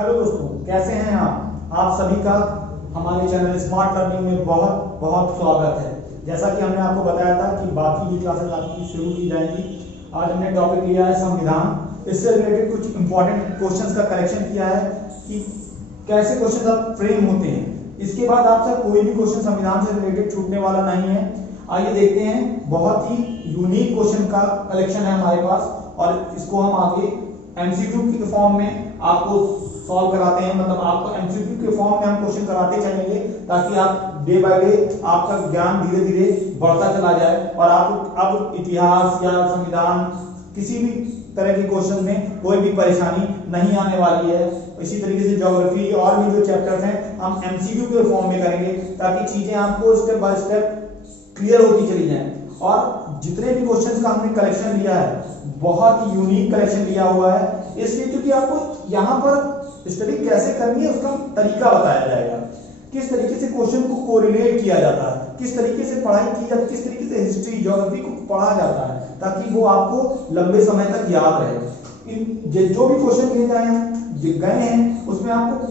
Hello दोस्तों, कैसे हैं आप सभी का हमारे चैनल स्मार्ट लर्निंग में बहुत बहुत स्वागत है। जैसा कि हमने आपको बताया था कि बाकी की क्लासेस आपकी शुरू की जाएंगी। आज हमने टॉपिक लिया है संविधान। इससे रिलेटेड कुछ इंपॉर्टेंट क्वेश्चंस का कलेक्शन किया है कि कैसे क्वेश्चंस अब फ्रेम होते हैं। इसके बाद आपसे कोई भी क्वेश्चन संविधान से रिलेटेड छूटने वाला नहीं है। आइए देखते हैं, बहुत ही यूनिक क्वेश्चन का कलेक्शन है हमारे पास और इसको हम आगे एमसीक्यू के फॉर्म में आपको सॉल्व कराते हैं। मतलब आपको एमसीक्यू के फॉर्म में हम क्वेश्चन कराते चलेंगे ताकि आप डे बाय डे आपका ज्ञान धीरे धीरे बढ़ता चला जाए और आपको अब इतिहास या संविधान किसी भी तरह के क्वेश्चन में कोई भी परेशानी नहीं आने वाली है। इसी तरीके से ज्योग्राफी और भी जो चैप्टर्स हैं हम एमसीक्यू के फॉर्म में करेंगे ताकि चीजें आपको स्टेप बाय स्टेप क्लियर होती चली जाए। और जितने भी क्वेश्चंस का हमने कलेक्शन लिया है बहुत ही यूनिक कलेक्शन लिया हुआ है, इसलिए क्योंकि आपको यहाँ पर स्टडी कैसे करनी है उसका तरीका बताया जाएगा। किस तरीके से क्वेश्चन को कोरिलेट किया जाता है, किस तरीके से पढ़ाई की जाती है, किस तरीके से हिस्ट्री ज्योग्राफी को पढ़ा जाता है ताकि वो आपको लंबे समय तक याद रहे। जो भी क्वेश्चन गए हैं उसमें आपको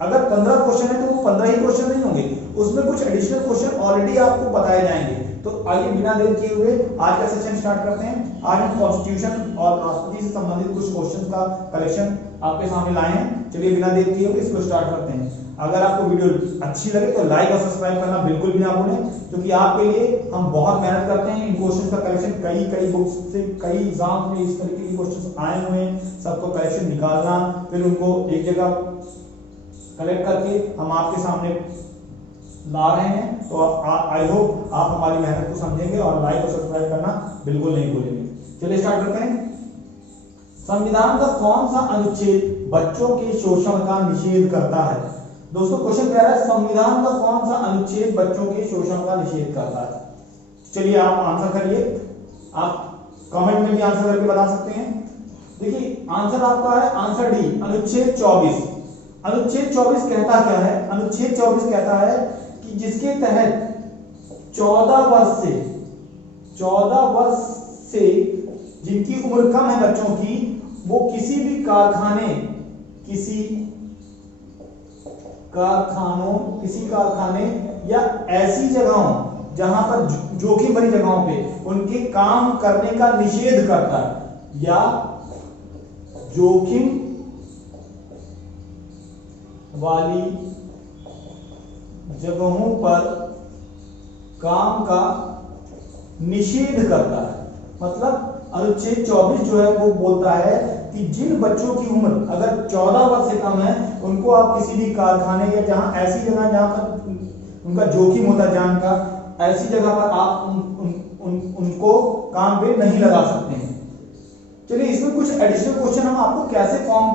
अगर 15 क्वेश्चन है तो वो 15 ही क्वेश्चन नहीं होंगे, उसमें कुछ एडिशनल क्वेश्चन ऑलरेडी आपको बताए जाएंगे। तो आइए बिना देर किए हुए आज का सेशन स्टार्ट करते हैं। आज हम कॉन्स्टिट्यूशन और राष्ट्रपति से संबंधित कुछ क्वेश्चन का कलेक्शन आपके सामने लाए हैं। चलिए बिना देर किए हुए इसको स्टार्ट करते हैं। अगर आपको वीडियो अच्छी लगे तो लाइक और सब्सक्राइब करना बिल्कुल भी ना भूलें, क्योंकि आपके लिए हम बहुत मेहनत करते हैं। इन क्वेश्चन का कलेक्शन कई बुक्स से कई एग्जाम में इस तरीके के क्वेश्चन आए हुए हैं, सबको कलेक्शन निकालना फिर उनको एक जगह कलेक्ट करके हम आपके सामने ला रहे हैं। तो आई होप आप हमारी मेहनत को समझेंगे और लाइक और सब्सक्राइब करना बिल्कुल नहीं भूलेंगे। चलिए स्टार्ट करते हैं। संविधान का कौन सा अनुच्छेद बच्चों के शोषण का निषेध करता है? दोस्तों क्वेश्चन कह रहा है संविधान का कौन सा अनुच्छेद बच्चों के शोषण का निषेध करता है। चलिए आप आंसर करिए, आप कमेंट में भी आंसर करके बता सकते हैं। देखिए आंसर आपका है आंसर डी, अनुच्छेद 24। अनुच्छेद 24 कहता क्या है? अनुच्छेद 24 कहता है कि जिसके तहत 14 वर्ष से जिनकी उम्र कम है बच्चों की, वो किसी भी कारखाने या ऐसी जगहों जहां पर जोखिम भरी जगहों पे उनके काम करने का निषेध करता है या जोखिम वाली जगहों पर काम का निषेध करता है। मतलब अनुच्छेद 24 जो है वो बोलता है कि जिन बच्चों की उम्र अगर 14 वर्ष से कम है उनको आप किसी भी कारखाने या जहां ऐसी जगह जहां पर उनका जोखिम होता है जान का, ऐसी जगह पर आप उनको काम पे नहीं लगा सकते हैं। चलिए इसमें कुछ एडिशनल क्वेश्चन हम आपको कैसे फॉर्म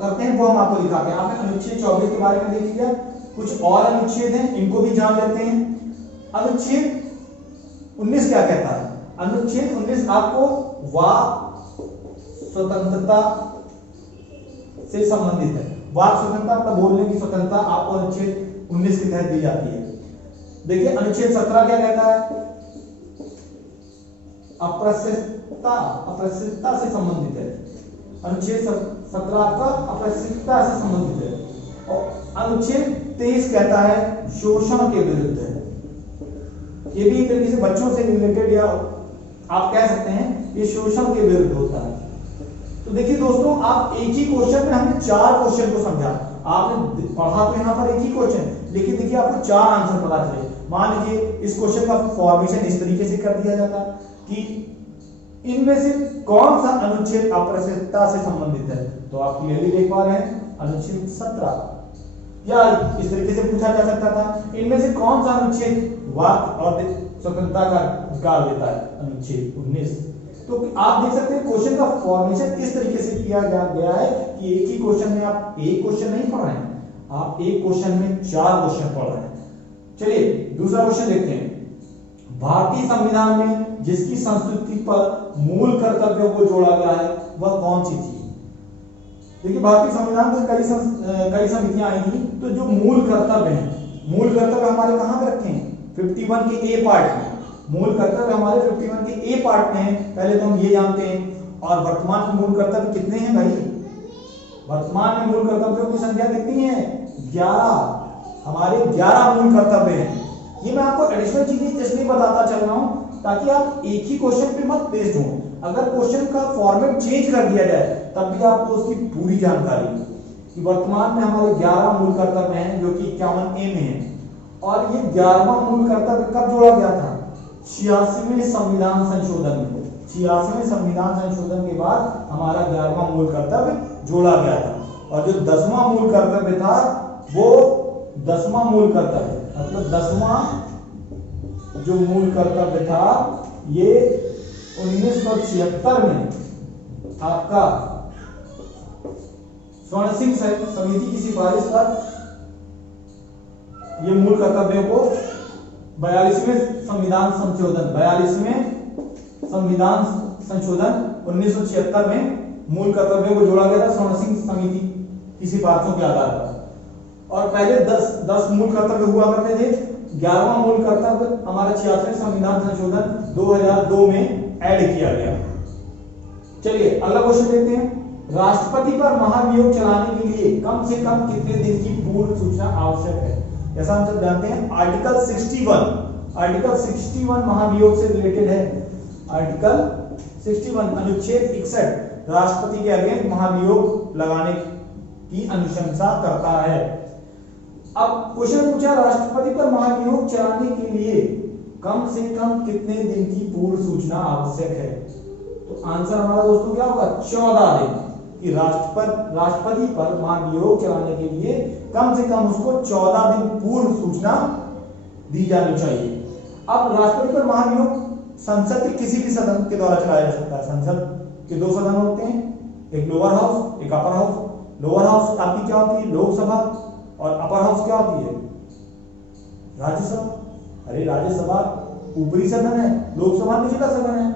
करते हैं वो हम आपको दिखाते हैं। आपने अनुच्छेद 24 के बारे में देख लिया, कुछ और अनुच्छेद हैं इनको भी जान लेते हैं। अनुच्छेद 19 क्या कहता है? अनुच्छेद 19 आपको वाक स्वतंत्रता से संबंधित है। वाक स्वतंत्रता मतलब बोलने की स्वतंत्रता आपको अनुच्छेद 19 के तहत दी जाती है। देखिए अनुच्छेद 17 क्या कहता है? अप्रस्तुतता से संबंधित है। अनुच्छेद 17 आपका अप्रस्तुतता से संबंधित है। और अनुच्छेद 23 कहता है शोषण के विरुद्ध है। ये भी एक तरीके से बच्चों से रिलेटेड या आप कह सकते हैं ये शोषण के विरुद्ध होता है। तो देखिए दोस्तों, आप एक ही क्वेश्चन में हमने 4 क्वेश्चन को समझा। आपने पढ़ा तो यहाँ पर एक ही क्वेश्चन, लेकिन देखिए आपको 4 आंसर पता चले। मान लीजिए इस क्वेश्चन का फॉर्मेशन इस तरीके से कर दिया जाता कि इनमें से कौन सा अनुच्छेद अप्रस्तुतता से संबंधित है, तो आप क्लियरली देख पा रहे हैं अनुच्छेद 17। या इस तरीके से पूछा जा सकता था इनमें से कौन सा अनुच्छेद वाक और स्वतंत्रता का अधिकार देता है, अनुच्छेद 19। तो आप देख सकते हैं क्वेश्चन का फॉर्मेशन इस तरीके से किया गया है कि एक ही क्वेश्चन में आप एक क्वेश्चन नहीं पढ़ रहे हैं, आप एक क्वेश्चन में 4 क्वेश्चन पढ़ रहे हैं। चलिए दूसरा क्वेश्चन देखते हैं। भारतीय संविधान में जिसकी संस्कृति पर मूल कर्तव्यों को जोड़ा गया है वह कौन सी थी? देखिए भारतीय संविधान में कई समितियां आई थी, तो जो मूल कर्तव्य हैं, मूल कर्तव्य हमारे कहां पे रखे हैं? 51 के ए पार्ट में। मूल कर्तव्य हमारे 51 के ए पार्ट में है, पहले तो हम ये जानते हैं। और वर्तमान में मूल कर्तव्य कितने हैं भाई? वर्तमान में मूल कर्तव्यों की संख्या कितनी है? 11। हमारे 11 मूल कर्तव्य हैं। ये मैं आपको एडिशनल चीजें इसलिए बताता चल रहा हूं ताकि आप एक ही क्वेश्चन पे मत बेस्ड हो। अगर क्वेश्चन का फॉर्मेट चेंज कर दिया जाए तब भी आपको उसकी पूरी जानकारी कि वर्तमान में हमारे 11 मूल कर्तव्य हैं जो कि 51A में है। और ये 11वां मूल कर्तव्य कब जोड़ा गया था? 86वें संविधान संशोधन में। 86वें संविधान संशोधन के बाद हमारा 11वां मूल कर्तव्य जोड़ा गया था। और जो 10वां मूल कर्तव्य था वो 10वां मूल कर्तव्य मतलब 10वां जो मूल कर्तव्य था ये 1976 में आपका स्वर्ण सिंह समिति की सिफारिश पर ये मूल कर्तव्यों को 42वें संविधान संशोधन 1976 में मूल कर्तव्यों को जोड़ा गया था स्वर्ण सिंह समिति की सिफारिशों के आधार पर। और पहले 10 मूल कर्तव्य हुआ करते थे। 11वां मूल कर्तव्य हमारा 86वें संविधान संशोधन 2002 में ऐड किया गया। चलिए अगला क्वेश्चन देखते हैं। राष्ट्रपति पर महाभियोग चलाने के लिए कम से कम कितने दिन की पूर्व सूचना आवश्यक है? जैसा हम सब जानते हैं आर्टिकल 61 महाभियोग से रिलेटेड है। आर्टिकल 61 अनुच्छेद 61 राष्ट्रपति के अगेंस्ट महाभियोग लगाने की अनुशंसा करता है। अब क्वेश्चन पूछा राष्ट्रपति पर महाभियोग चलाने के लिए कम से कम कितने दिन की पूर्व सूचना आवश्यक है? तो आंसर हमारा दोस्तों क्या होगा? 14 दिन कि राष्ट्रपति पर महाभियोग चलाने के लिए कम से कम उसको 14 दिन पूर्व सूचना दी जानी चाहिए। अब राष्ट्रपति पर महाभियोग संसद के किसी भी सदन के द्वारा चलाया जा सकता है। संसद के 2 सदन होते हैं, एक लोअर हाउस एक अपर हाउस। लोअर हाउस आपकी क्या होती है? लोकसभा। और अपर हाउस क्या होती है? राज्यसभा। अरे राज्यसभा ऊपरी सदन है, लोकसभा निचला सदन है।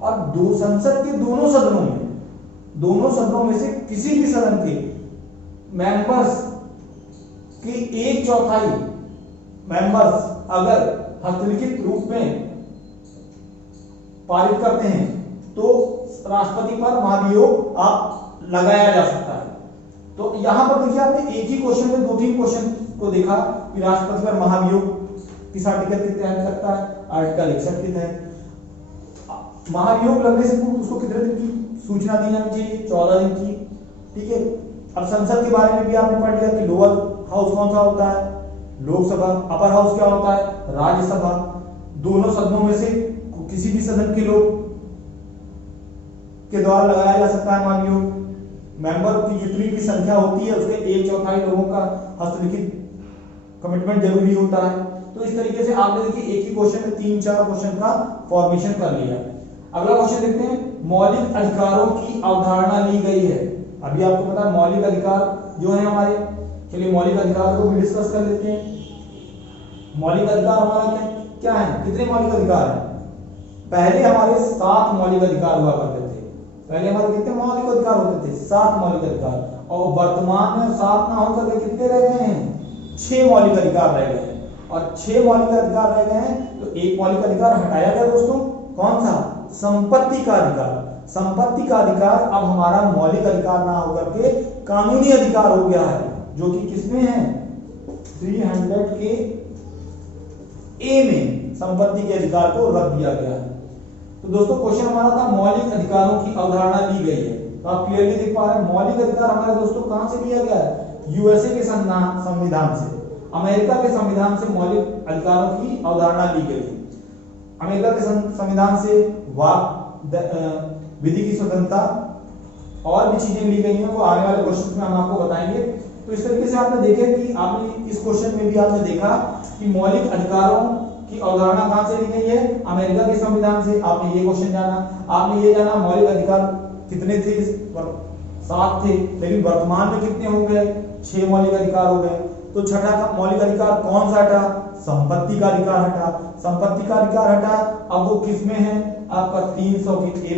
और संसद के दोनों सदनों में से किसी भी सदन के मेंबर्स की 1/4 मेंबर्स अगर हस्तलिखित रूप में पारित करते हैं तो राष्ट्रपति पर महाभियोग आप लगाया जा सकता है। तो यहां पर देखिए आपने एक ही क्वेश्चन में 2-3 क्वेश्चन को देखा कि राष्ट्रपति पर महाभियोग किस आर्टिकल के तहत लगता है? आर्टिकल 61 के तहत। महाभियोग लगने से पूर्व उसको कितने दिन की सूचना दी जानी चाहिए? 14 दिन की। ठीक है। अब संसद के बारे में भी आपने पढ़ लिया कि लोअर हाउस कौन सा होता है? लोकसभा। अपर हाउस क्या होता है? राज्यसभा। दोनों सदनों में से किसी भी सदन के लोग के द्वारा लगाया जा सकता है महाभियोग। मेंबर की जितनी भी संख्या होती है उसके 1/4 लोगों का हस्तलिखित कमिटमेंट जरूरी होता है। तो इस तरीके से आपने देखिए एक ही क्वेश्चन में 3-4 क्वेश्चन का फॉर्मेशन कर लिया। अगला क्वेश्चन देखते हैं। मौलिक अधिकारों की अवधारणा ली गई है। अभी आपको पता है मौलिक अधिकार जो है हमारे। चलिए मौलिक अधिकार को भी डिस्कस कर लेते हैं। मौलिक अधिकार हमारा क्या है? कितने मौलिक अधिकार हैं? पहले हमारे 7 मौलिक अधिकार हुआ करते थे। पहले हमारे कितने मौलिक अधिकार होते थे? 7 मौलिक अधिकार। और वर्तमान में 7 ना होकर के कितने रह गए हैं? 6 मौलिक अधिकार रह गए हैं। और 6 मौलिक अधिकार रह गए हैं तो एक मौलिक अधिकार हटाया गया दोस्तों। कौन सा? संपत्ति का अधिकार। संपत्ति का अधिकार अब हमारा मौलिक अधिकार ना होकर के कानूनी अधिकार हो गया है, जो कि किसमें है? 300 के ए में संपत्ति के अधिकार को रख दिया गया है। तो दोस्तों क्वेश्चन हमारा था मौलिक अधिकारों की अवधारणा ली गई है। तो आप क्लियरली देख पा रहे हैं मौलिक अधिकार हमारे दोस्तों कहां से लिया गया है? यूएसए के संविधान से, अमेरिका के संविधान से मौलिक अधिकारों की अवधारणा ली गई है। अमेरिका के संविधान से वाक विधि की स्वतंत्रता और भी चीजें ली गई हैं, वो आने वाले क्वेश्चन में हम आपको बताएंगे। तो इस तरीके से आपने देखे कि आपने इस क्वेश्चन में भी आपने देखा कि मौलिक अधिकारों की अवधारणा कहां से ली गई है? अमेरिका के संविधान से। आपने ये क्वेश्चन जाना। आपने ये जाना मौलिक अधिकार कितने थे? 7 थे, लेकिन वर्तमान में कितने हो गए? 6 मौलिक अधिकार हो गए। तो छठा का मौलिक अधिकार कौन सा हटा? संपत्ति का अधिकार हटा। संपत्ति का अधिकार हटा, अब वो किस में है? आपका 300 के ए,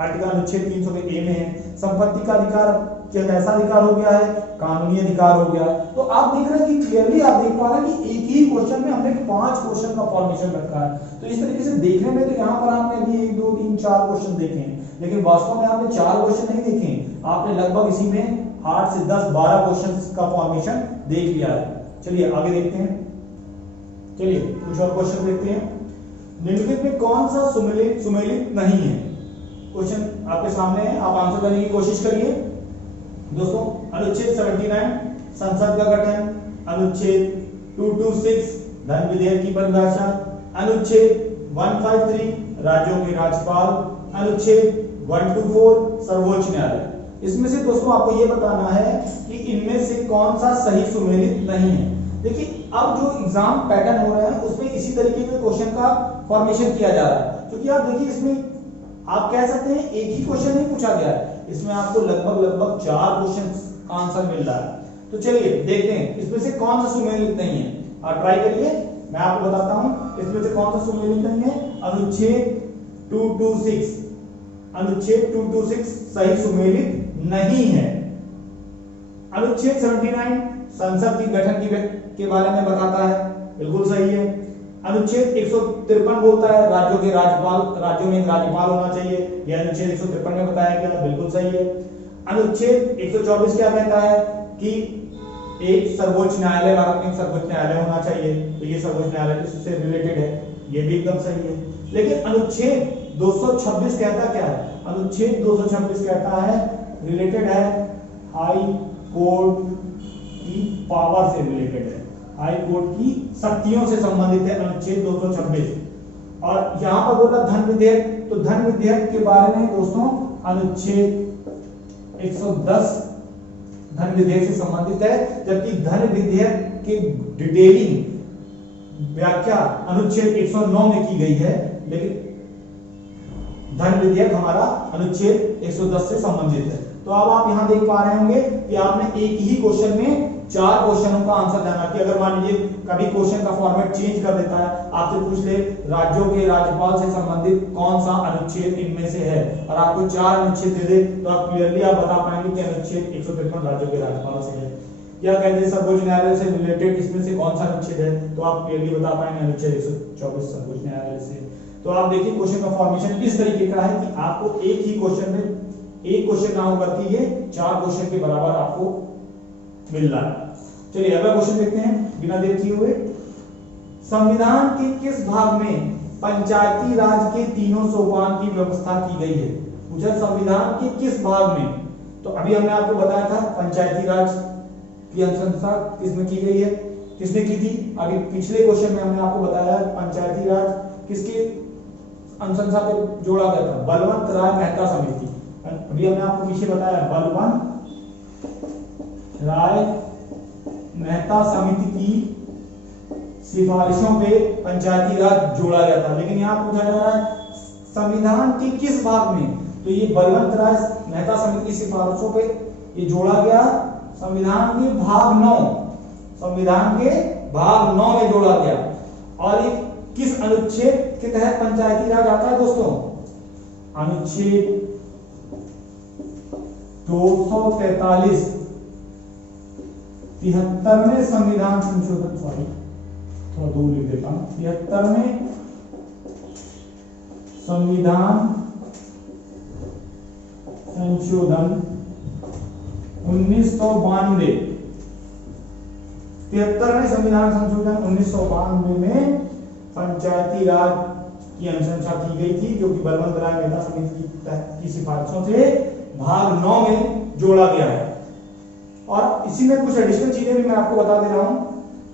आर्टिकल अनुच्छेद 300 के ए में है। संपत्ति का अधिकार कैसा अधिकार हो गया है? कानूनी अधिकार हो गया। तो आप देख रहे हैं कि क्लियरली आप देख पा रहे हैं कि एक ही क्वेश्चन में हमने 5 क्वेश्चन का फॉर्मेशन रखा है। तो इस तरीके से देखने में तो यहाँ पर आपने अभी 1 2 3 4 क्वेश्चन देखे हैं, लेकिन वास्तव में आपने 4 क्वेश्चन नहीं देखे। आपने लगभग इसी में 8 से 10 12 क्वेश्चंस का फॉर्मेशन देख लिया है। चलिए आगे देखते हैं। चलिए कुछ और क्वेश्चन देखते हैं। निम्नलिखित में कौन सा सुमेलित नहीं है? क्वेश्चन आपके सामने है, आप आंसर करने की कोशिश करिए। दोस्तों अनुच्छेद 79 संसद का गठन, अनुच्छेद 226 धन विधेयक की परिभाषा, अनुच्छेद 153 राज्यों के राज्यपाल, अनुच्छेद 124 सर्वोच्च न्यायालय। इसमें से दोस्तों आपको यह बताना है कि इनमें से कौन सा सही सुमेलित नहीं है। देखिए अब जो एग्जाम पैटर्न हो रहा है उसमें इसी तरीके के क्वेश्चन का फॉर्मेशन किया जा रहा है, क्योंकि आप देखिए इसमें आप कह सकते हैं एक ही क्वेश्चन नहीं पूछा गया है, इसमें आपको लगभग 4 क्वेश्चन का आंसर मिल रहा है। तो चलिए देखते हैं इसमें से कौन सा सुमेलित नहीं है। आप ट्राई करिए, मैं आपको बताता हूं इसमें से कौन सा सुमेलित नहीं है। अनुच्छेद 226, अनुच्छेद 226 सही सुमेलित नहीं है। अनुच्छेद 79 संसद की गठन के बारे में बताता है, बिल्कुल सही है। अनुच्छेद 153 बोलता है राज्यों में एक राज्यपाल होना चाहिए, यह अनुच्छेद 153 में बताया गया, बिल्कुल सही है। अनुच्छेद 124 क्या कहता है कि एक सर्वोच्च न्यायालय, भारत में एक सर्वोच्च न्यायालय होना चाहिए, तो ये सर्वोच्च न्यायालय से रिलेटेड है, ये भी एकदम सही है। लेकिन अनुच्छेद 226 कहता क्या है? अनुच्छेद 226 कहता है रिलेटेड है हाई कोर्ट की पावर से रिलेटेड है, हाई कोर्ट की शक्तियों से संबंधित है अनुच्छेद 226। और यहां पर बोला धन विधेयक, तो धन विधेयक के बारे में दोस्तों अनुच्छेद 110 धन विधेयक से संबंधित है, जबकि धन विधेयक के डिटेलिंग व्याख्या अनुच्छेद 109 में की गई है, लेकिन धन विधेयक हमारा अनुच्छेद 110 से संबंधित है। तो अब आप यहां देख पा रहे होंगे कि आपने एक ही क्वेश्चन में 4 क्वेश्चनों का आंसर जाना कि अगर मान लीजिए कभी क्वेश्चन का फॉर्मेट चेंज कर देता है, आपसे पूछ ले राज्यों के राज्यपाल से संबंधित कौन सा अनुच्छेद इनमें से है और आपको 4 अनुच्छेद दे दे, तो आप क्लियरली आप बता पाएंगे कि अनुच्छेद 153 राज्यों के राज्यपालों से है। या कहते सर्वोच्च न्यायालय से रिलेटेड इसमें से कौन सा अनुच्छेद है, तो आप क्लियरली बता पाएंगे अनुच्छेद 124 सर्वोच्च न्यायालय से। तो आप देखिए क्वेश्चन का फॉर्मेशन इस तरीके का है कि आपको एक ही क्वेश्चन में एक क्वेश्चन ना होकर के ये 4 क्वेश्चन के बराबर आपको मिल रहा है। चलिए अगला क्वेश्चन देखते हैं बिना देर किए हुए। संविधान के किस भाग में पंचायती राज के तीनों सोपान की व्यवस्था की गई है? पूछा संविधान के किस भाग में, तो अभी हमने आपको बताया था पंचायती राज की अनुशंसा किसमें की गई है, किसने की थी। अभी पिछले क्वेश्चन में हमने आपको बताया पंचायती राज किसके अनुशंसा पे जोड़ा गया था? बलवंत राय मेहता समिति। अभी हमने आपको पीछे बताया बलवंत राय मेहता समिति की सिफारिशों पे पंचायती राज जोड़ा गया था, लेकिन यहाँ पूछा जा रहा है संविधान के किस भाग में, तो ये बलवंत राय मेहता समिति की सिफारिशों पे ये जोड़ा गया संविधान के भाग 9, संविधान के भाग 9 में जोड़ा गया। और ये किस अनुच्छेद के तहत पंचायती राज आता है दोस्तों? अनुच्छेद 243 73वें संविधान संशोधन, सॉरी थोड़ा दूर लिख देता हूं, 73वें संविधान संशोधन 1992, 73वें संविधान संशोधन 1992 में पंचायती राज की अनुशंसा की गई थी, जो कि बलवंत राय मेहता समिति की सिफारिशों से भाग 9 में जोड़ा गया है। और इसी में कुछ एडिशनल चीजें भी मैं आपको बता दे रहा हूं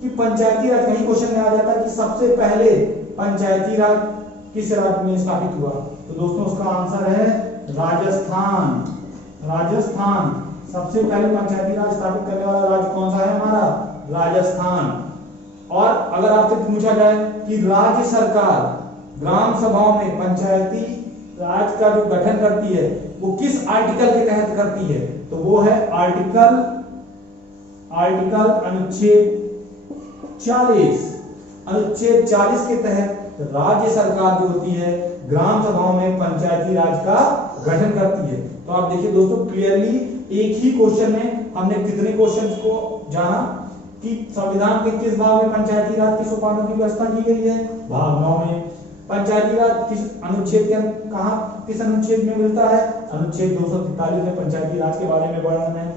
कि पंचायती राज कहीं क्वेश्चन में आ जाता है कि सबसे पहले पंचायती राज किस राज्य में स्थापित हुआ, तो दोस्तों उसका आंसर है राजस्थान। राजस्थान सबसे पहले पंचायती राज स्थापित करने वाला राज्य कौन सा है? हमारा राजस्थान। और अगर आपसे पूछा जाए कि राज्य सरकार ग्राम सभाओं में पंचायती राज का जो गठन करती है वो किस आर्टिकल के तहत करती है, तो वो है आर्टिकल अनुच्छेद 40। अनुच्छेद 40 के तहत राज्य सरकार जो होती है ग्राम सभाओं में पंचायती राज का गठन करती है। तो आप देखिए दोस्तों क्लियरली एक ही क्वेश्चन में हमने कितने क्वेश्चंस को जाना कि संविधान के किस भाग में पंचायती राज की सोपानों की व्यवस्था की गई है? भाग 9 में। पंचायती राज किस अनुच्छेद के किस अनुच्छेद में मिलता है? अनुच्छेद 243 में पंचायती राज के बारे में वर्णन है।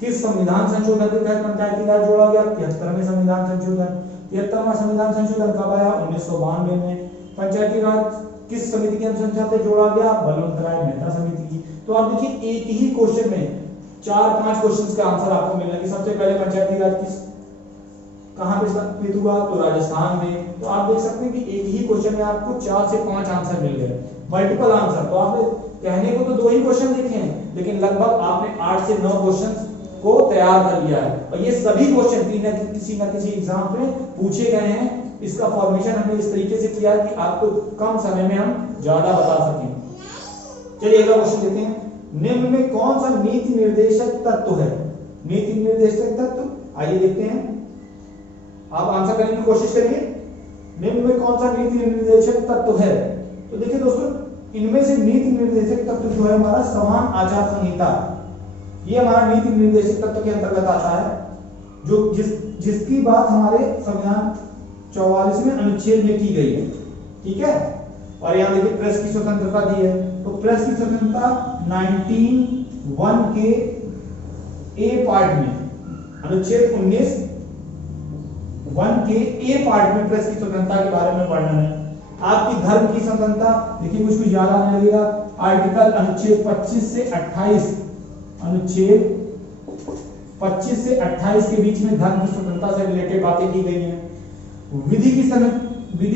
किस संविधान संशोधन के तहत पंचायती राज जोड़ा गया? 73वें संविधान संशोधन। 73वां संविधान संशोधन कब आया? 1992 में। पंचायती राज किस समिति की अनुशंसा से जोड़ा गया? बलवंतराय मेहता समिति की। तो आप देखिए एक ही क्वेश्चन में 4-5 क्वेश्चंस का आंसर आपको मिलना है। सबसे पहले पंचायती राज किस कहां पे स्थापित हुआ? तो राजस्थान में। तो आप देख सकते हैं कि एक ही क्वेश्चन में आपको 4 से 5 आंसर मिल गए, मल्टीपल आंसर। तो आपने कहने को तो 2 ही क्वेश्चन लिखे हैं, लेकिन लगभग आपने 8 से 9 क्वेश्चन को तैयार कर लिया है। और ये सभी क्वेश्चन किसी न किसी एग्जाम में पूछे गए हैं। इसका फॉर्मेशन हमने इस तरीके से किया है कि आपको कम समय में हम ज्यादा बता सकें। चलिए अगला क्वेश्चन देखते हैं। निम्न में कौन सा नीति निर्देशक तत्व है? नीति निर्देशक तत्व, आइए देखते हैं। आप आंसर करने की कोशिश करिए। निम्न में कौन सा नीति निर्देशक तत्व है? तो देखिए दोस्तों, इनमें से नीति निर्देशक तत्व जो है हमारा समान आचार संहिता, ये हमारा नीति निर्देशक तत्व के अंतर्गत आता है, जो जिसकी बात हमारे संविधान 44वें अनुच्छेद में की गई है। ठीक है। और यहाँ देखिए प्रेस की स्वतंत्रता दी है। तो प्रेस की स्वतंत्रता 19(1) के ए पार्ट में, अनुच्छेद 19(1) के ए पार्ट में प्रेस की स्वतंत्रता के बारे में वर्णन है। आपकी धर्म की स्वतंत्रता, देखिए कुछ याद आने लगेगा, आर्टिकल अनुच्छेद 25 से 28, अनुच्छेद 25 से 28 के बीच में धर्म की स्वतंत्रता से रिलेटेड बातें की गई हैं। विधि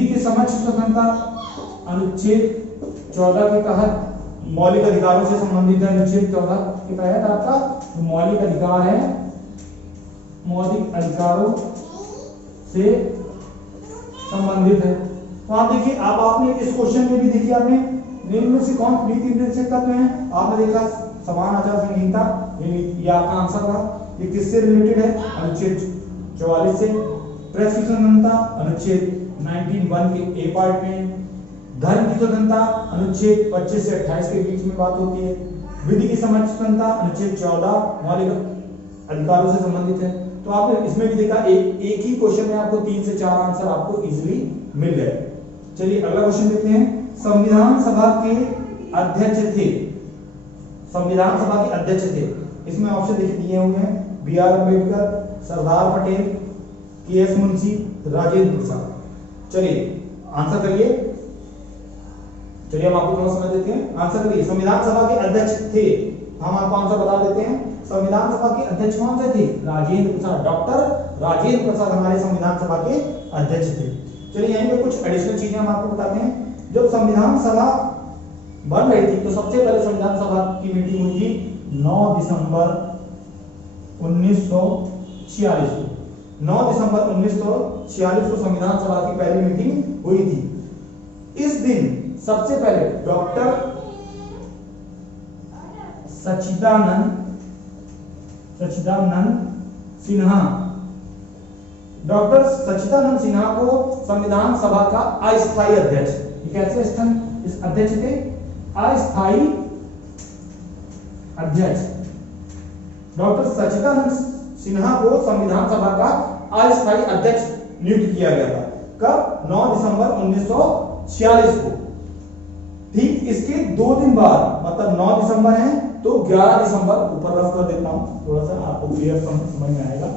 की समक्ष स्वतंत्रता अनुच्छेद 14 के तहत मौलिक अधिकारों से संबंधित है। अनुच्छेद 14 के तहत आपका मौलिक अधिकार है, मौलिक अधिकारों से संबंधित है। तो आप देखिए, आप आपने इस क्वेश्चन में भी देखिए, आपने निम्न में से कौन नीति निर्देशक तत्व हैं? आपने देखा समान आचार संहिता, ये आपका आंसर था। ये किससे रिलेटेड है? अनुच्छेद 44 से। प्रेस की स्वतंत्रता अनुच्छेद 19(1) के ए पार्ट में। धर्म की स्वतंत्रता अनुच्छेद 25 से 28 के बीच में बात होती है। विधि की समक्ष स्वतंत्रता अनुच्छेद 14 मौलिक अधिकारों से संबंधित है। तो आपने इसमें भी देखा एक ही क्वेश्चन में आपको 3 से 4 आंसर आपको इजीली मिल गए। चलिए अगला क्वेश्चन देखते हैं। संविधान सभा के अध्यक्ष थे, संविधान सभा के अध्यक्ष थे। इसमें ऑप्शन देखिए दिए हुए हैं, B.R. अम्बेडकर, सरदार पटेल, K.S. मुंशी, राजेंद्र प्रसाद। चलिए आंसर करिए। चलिए हम आपको थोड़ा समय देते हैं, आंसर करिए। संविधान सभा के अध्यक्ष थे, हम आपको आंसर बता देते हैं। संविधान सभा के अध्यक्ष कौन से थे? राजेंद्र प्रसाद, डॉक्टर राजेंद्र प्रसाद हमारे संविधान सभा के अध्यक्ष थे। चलिए यहीं पे कुछ एडिशनल चीजें हम आपको बताते हैं। जब संविधान सभा बन रही थी तो सबसे पहले संविधान सभा की मीटिंग हुई थी 9 दिसंबर 1946 को। 9 दिसंबर 1946 को संविधान सभा की पहली मीटिंग हुई थी। इस दिन सबसे पहले डॉक्टर सच्चिदानंद सिन्हा, डॉक्टर सच्चिदानंद सिन्हा को संविधान सभा का अस्थायी अध्यक्ष, कैसे इस अध्यक्ष थे? अस्थायी अध्यक्ष। डॉक्टर सच्चिदानंद सिन्हा को संविधान सभा का अस्थायी अध्यक्ष नियुक्त किया गया था। कब? 9 दिसंबर 1946 को। ठीक इसके 2 दिन बाद, मतलब 9 दिसंबर है तो 11 दिसंबर, ऊपर रफ कर देता हूं थोड़ा सा आपको क्लियर समझ में आएगा।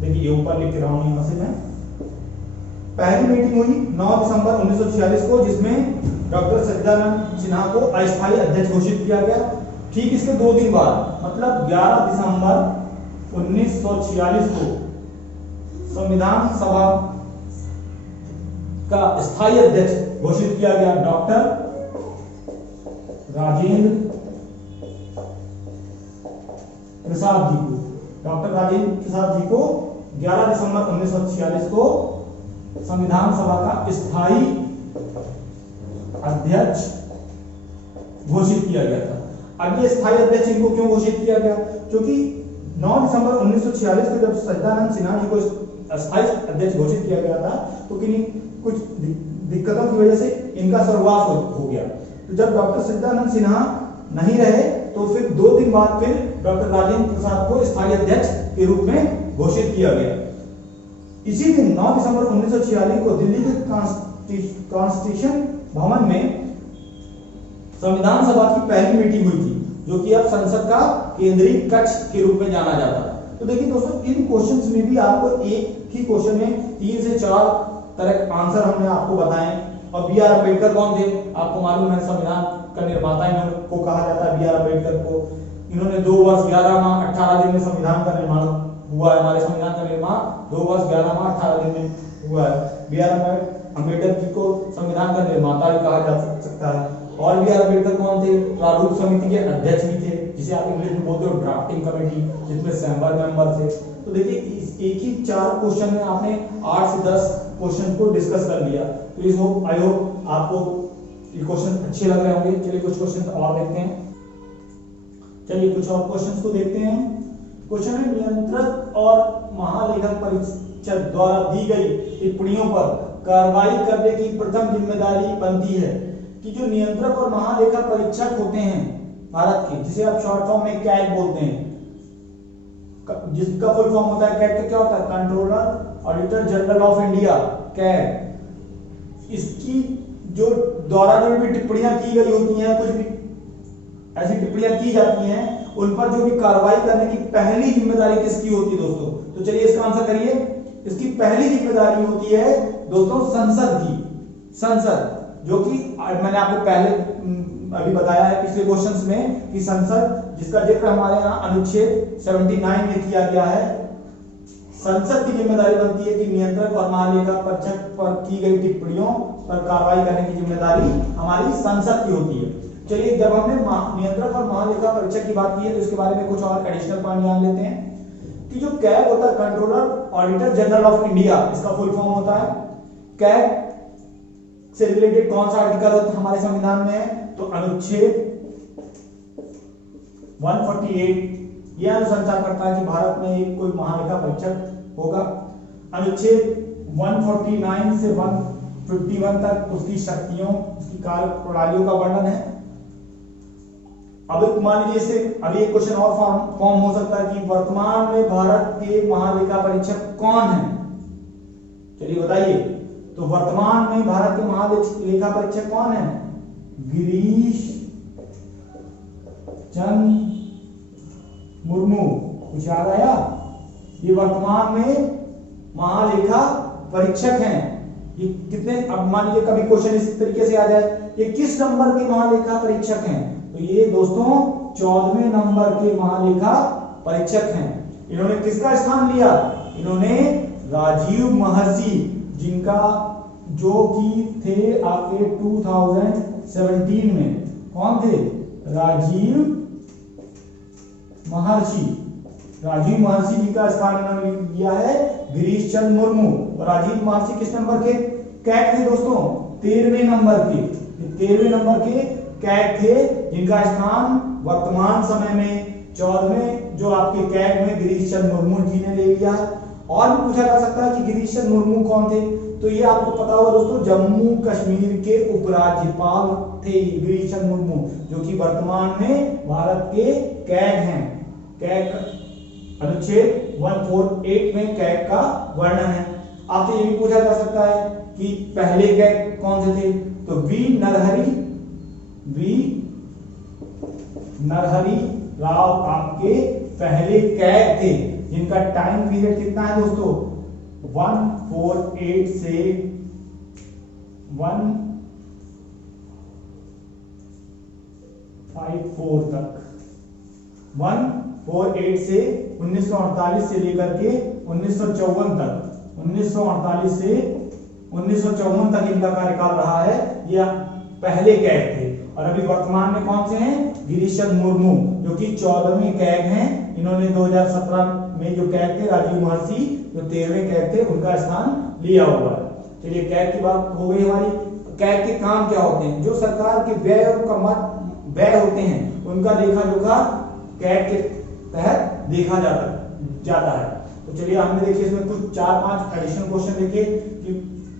देखिए ये ऊपर लिख रहा हूं यहां से मैं। पहली मीटिंग हुई 9 दिसंबर 1946 को, जिसमें डॉक्टर सच्चिदानंद सिन्हा को अस्थायी अध्यक्ष घोषित किया गया। ठीक इसके 2 दिन बाद, मतलब 11 दिसंबर 1946 को संविधान सभा का स्थायी अध्यक्ष घोषित किया गया डॉक्टर राजेंद्र प्रसाद जी को। डॉक्टर राजेंद्र प्रसाद जी को 11 दिसंबर 1946 को संविधान सभा का स्थायी अध्यक्ष घोषित किया गया था। अब ये स्थायी अध्यक्ष इनको क्यों घोषित किया गया? क्योंकि 9 दिसंबर 1946 को जब सच्चिदानंद सिन्हा जी को स्थायी अध्यक्ष घोषित किया गया था तो कुछ दिक्कतों की वजह से इनका सर्वनाश हो गया। तो जब डॉक्टर सच्चिदानंद सिन्हा नहीं रहे तो फिर 2 दिन बाद फिर डॉक्टर राजेंद्र प्रसाद को स्थायी अध्यक्ष के रूप में घोषित किया गया। इसी दिन 9 दिसंबर 1946 को दिल्ली के कॉन्स्टिट्यूशन भवन में संविधान सभा की पहली मीटिंग हुई थी, जो कि अब संसद का केंद्रीय कक्ष के रूप में जाना जाता है। तो देखिए दोस्तों, इन क्वेश्चंस में भी आपको एक ही क्वेश्चन में 3 से 4 तरह के आंसर हमने आपको बताए। और बी आर अम्बेडकर कौन थे? आपको मालूम है, संविधान का निर्माता इनको कहा जाता है, बी आर अम्बेडकर को। इन्होंने 2 वर्ष 11 माह 18 दिन में संविधान का निर्माण हुआ है। हमारे संविधान का निर्माण 2 वर्ष 11 माह 18 दिन में हुआ है। बी आर अम्बेडकर जी को संविधान का निर्माता भी कहा जा सकता है। और बी आर अम्बेडकर कौन थे? प्रारूप समिति के अध्यक्ष भी थे, जिसे आप इंग्लिश में बोलते हो ड्राफ्टिंग कमेटी, जिसमें सैम्बल मेंबर थे। तो देखिए, इस एक ही 4 क्वेश्चन में आपने 8 से 10 क्वेश्चन को डिस्कस कर लिया। तो इस होप आई होप आपको ये क्वेश्चन अच्छे लग रहे होंगे। चलिए कुछ क्वेश्चन और देखते हैं। चलिए कुछ और क्वेश्चंस को देखते हैं। क्वेश्चन है, नियंत्रक और महालेखक परीक्षक द्वारा दी गई टिप्पणियों पर कार्रवाई करने की प्रथम जिम्मेदारी बनती है कि जो नियंत्रक और महालेखा परीक्षक होते हैं भारत के, जिसे आप शॉर्ट फॉर्म में कैग बोलते हैं, जिसका फुल फॉर्म होता है कैग, क्या होता है? Controller auditor general of India, CAG. इसकी जो द्वारा जो भी टिप्पणियां की गई होती हैं, कुछ भी ऐसी टिप्पणियां की जाती हैं, उन पर जो भी कार्रवाई करने की पहली जिम्मेदारी किसकी होती है दोस्तों? तो चलिए इसका आंसर करिए। इसकी पहली जिम्मेदारी होती है दोस्तों संसद की। संसद, जो कि मैंने आपको पहले अभी बताया है पिछले क्वेश्चंस में कि संसद, जिसका जिक्र हमारे यहाँ अनुच्छेद 79 में किया गया है, संसद की जिम्मेदारी बनती है कि नियंत्रक और महालेखा परीक्षक पर की गई टिप्पणियों पर कार्रवाई करने की जिम्मेदारी हमारी संसद की होती है। चलिए, जब हमने नियंत्रक और महालेखा परीक्षक की बात की है, तो इसके बारे में कुछ और एडिशनल पॉइंट जान लेते हैं कि जो कैग होता है, controller auditor general of India, इसका फुल फॉर्म होता है। कैग से रिलेटेड कौन सा आर्टिकल होता है हमारे संविधान में है? तो अनुच्छेद 148 यह अनुशंसा करता है कि भारत में एक कोई महालेखा परीक्षक होगा। अनुच्छेद 149 से 151 तक उसकी शक्तियों, उसकी कार्य प्रणालियों का वर्णन है। अब मान लीजिए इससे अभी एक क्वेश्चन और फॉर्म हो सकता है कि वर्तमान में भारत के महालेखा परीक्षक कौन है? चलिए बताइए। तो वर्तमान में भारत के महालेखा परीक्षक कौन है? गिरीश चंद्र मुर्मू। कुछ याद आया? ये वर्तमान में महालेखा परीक्षक हैं। ये कितने, अब मान लीजिए कभी क्वेश्चन इस तरीके से आ जाए, ये किस नंबर के महालेखा परीक्षक हैं? तो ये दोस्तों 14वें नंबर के महालेखा परीक्षक हैं। इन्होंने किसका स्थान लिया? इन्होंने राजीव महर्षि, जिनका जो कि थे आपके 2017 में, कौन थे? राजीव महर्षि। राजीव महर्षि जी का स्थान इन्होंने लिया है गिरीश चंद्र मुर्मू। और राजीव महर्षि किस नंबर के कैग थे दोस्तों? 13वें नंबर के। 13वें नंबर के कैग थे, जिनका स्थान वर्तमान समय में 14वें जो आपके कैग में गिरीश चंद्र मुर्मू जी ने ले लिया है। और भी पूछा जा सकता है कि गिरीश चंद्र मुर्मू कौन थे? तो ये आपको पता होगा दोस्तों, जम्मू कश्मीर के उपराज्यपाल थे गिरीश चंद्र मुर्मू, जो कि वर्तमान में भारत के कैग हैं। कैग अनुच्छेद 148 में कैग का वर्णन है। आपसे ये भी पूछा जा सकता है कि पहले कैग कौन से थे? तो वी नरहरि राव आपके पहले कैग थे, जिनका टाइम पीरियड कितना है दोस्तों? 148 से 154 तक। 148 से 1948 से लेकर के 1954 तक, 1948 से 1954 तक इनका कार्यकाल रहा है। यह पहले कैग थे। और अभी वर्तमान में कौन से हैं? गिरीश चंद्र मुर्मू, जो कि 14वें कैग हैं। इन्होंने 2017 में जो कैग थे राजीव महर्षि, जो 13वें कैग थे, उनका स्थान लिया हुआ है। चलिए, कैग की बात हो गई हमारी। कैग के काम क्या होते हैं? जो सरकार के व्यय होते हैं, उनका लेखा जोखा कैग के तहत देखा जाता है। तो चलिए, हमने देखिए इसमें कुछ 4-5 एडिशनल क्वेश्चन देखे कि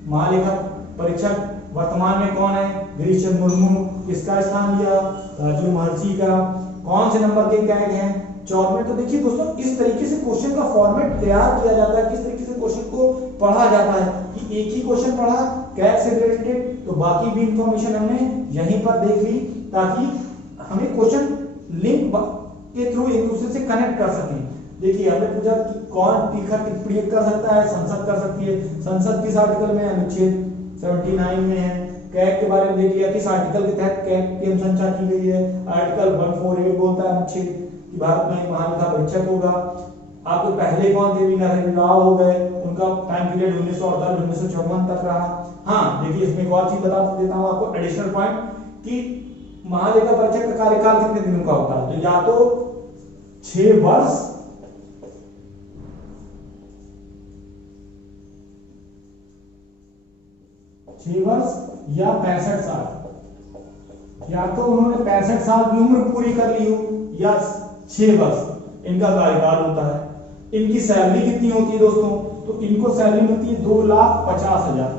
महालेखा परीक्षक वर्तमान में कौन है? गिरीश चंद्र मुर्मू। किसका स्थान लिया? राजीव महर्षि का। कौन से नंबर के कैग हैं? 14वें। तो देखिए दोस्तों, इस तरीके से क्वेश्चन का फॉर्मेट तैयार किया जाता है, किस तरीके से क्वेश्चन को पढ़ा जाता है कि एक ही क्वेश्चन पढ़ा कैग से रिलेटेड, तो बाकी भी इंफॉर्मेशन हमने यहीं पर देख ली, ताकि हमें क्वेश्चन लिंक के थ्रू एक दूसरे से कनेक्ट कर सकें। देखिए हमने पूछा कि कौन तीखा टिप्पणी कर सकता है, संसद कर सकती है। संसद किस आर्टिकल में, अनुच्छेद 79 में है। कैग के बारे में देख लिया, किस आर्टिकल के तहत कैग की अनुशंसा की गई है। आर्टिकल 148 बोलता है अनुच्छेद कि भारत में महालेखा परीक्षक होगा। आपके पहले कौन थे, वी राव हो गए, उनका टाइम पीरियड 1948 1954 तक रहा। हाँ देखिए इसमें एक और चीज बता देता हूँ आपको एडिशनल पॉइंट कि महालेखा परीक्षक का कार्यकाल कितने दिनों का होता है, तो या तो 6 वर्ष या 65 साल। या तो उन्होंने 65 साल की उम्र पूरी कर ली हो या 6 वर्ष इनका कार्यकाल होता है। इनकी सैलरी कितनी होती है दोस्तों, तो इनको सैलरी मिलती है 2,50,000।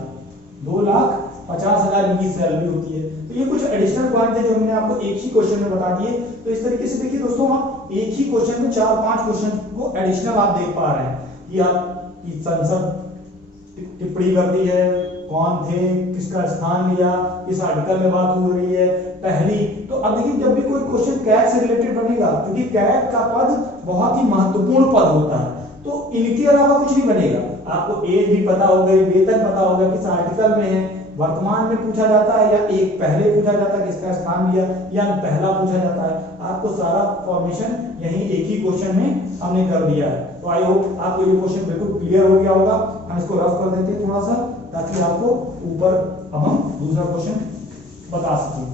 2,50,000 इनकी सैलरी होती है। तो ये कुछ एडिशनल पॉइंट है जो हमने आपको एक ही क्वेश्चन में बता दिए। तो इस तरीके से देखिए दोस्तों, आप एक ही क्वेश्चन में 4-5 क्वेश्चन को एडिशनल आप देख पा रहे हैं कि आपकी संसद टिप्पणी कर दी है, कौन थे, किसका स्थान लिया, किस आर्टिकल में बात हो रही है पहली। तो अब देखिए जब भी कोई क्वेश्चन कैग से रिलेटेड बनेगा, क्योंकि कैग का पद बहुत ही महत्वपूर्ण पद होता है, तो इनके अलावा कुछ नहीं बनेगा। आपको एज भी पता हो गई, वेतन पता होगा, किस आर्टिकल में है, वर्तमान में पूछा जाता है या एक पहले पूछा जाता है, किसका स्थान लिया, या पहला पूछा जाता है। आपको सारा फॉर्मेशन यही एक ही क्वेश्चन में हमने कर दिया है। तो आई होप आपको ये क्वेश्चन बिल्कुल क्लियर हो गया होगा। हम इसको रफ कर देते हैं थोड़ा सा, ताकि आपको ऊपर अब हम दूसरा क्वेश्चन बता सकें।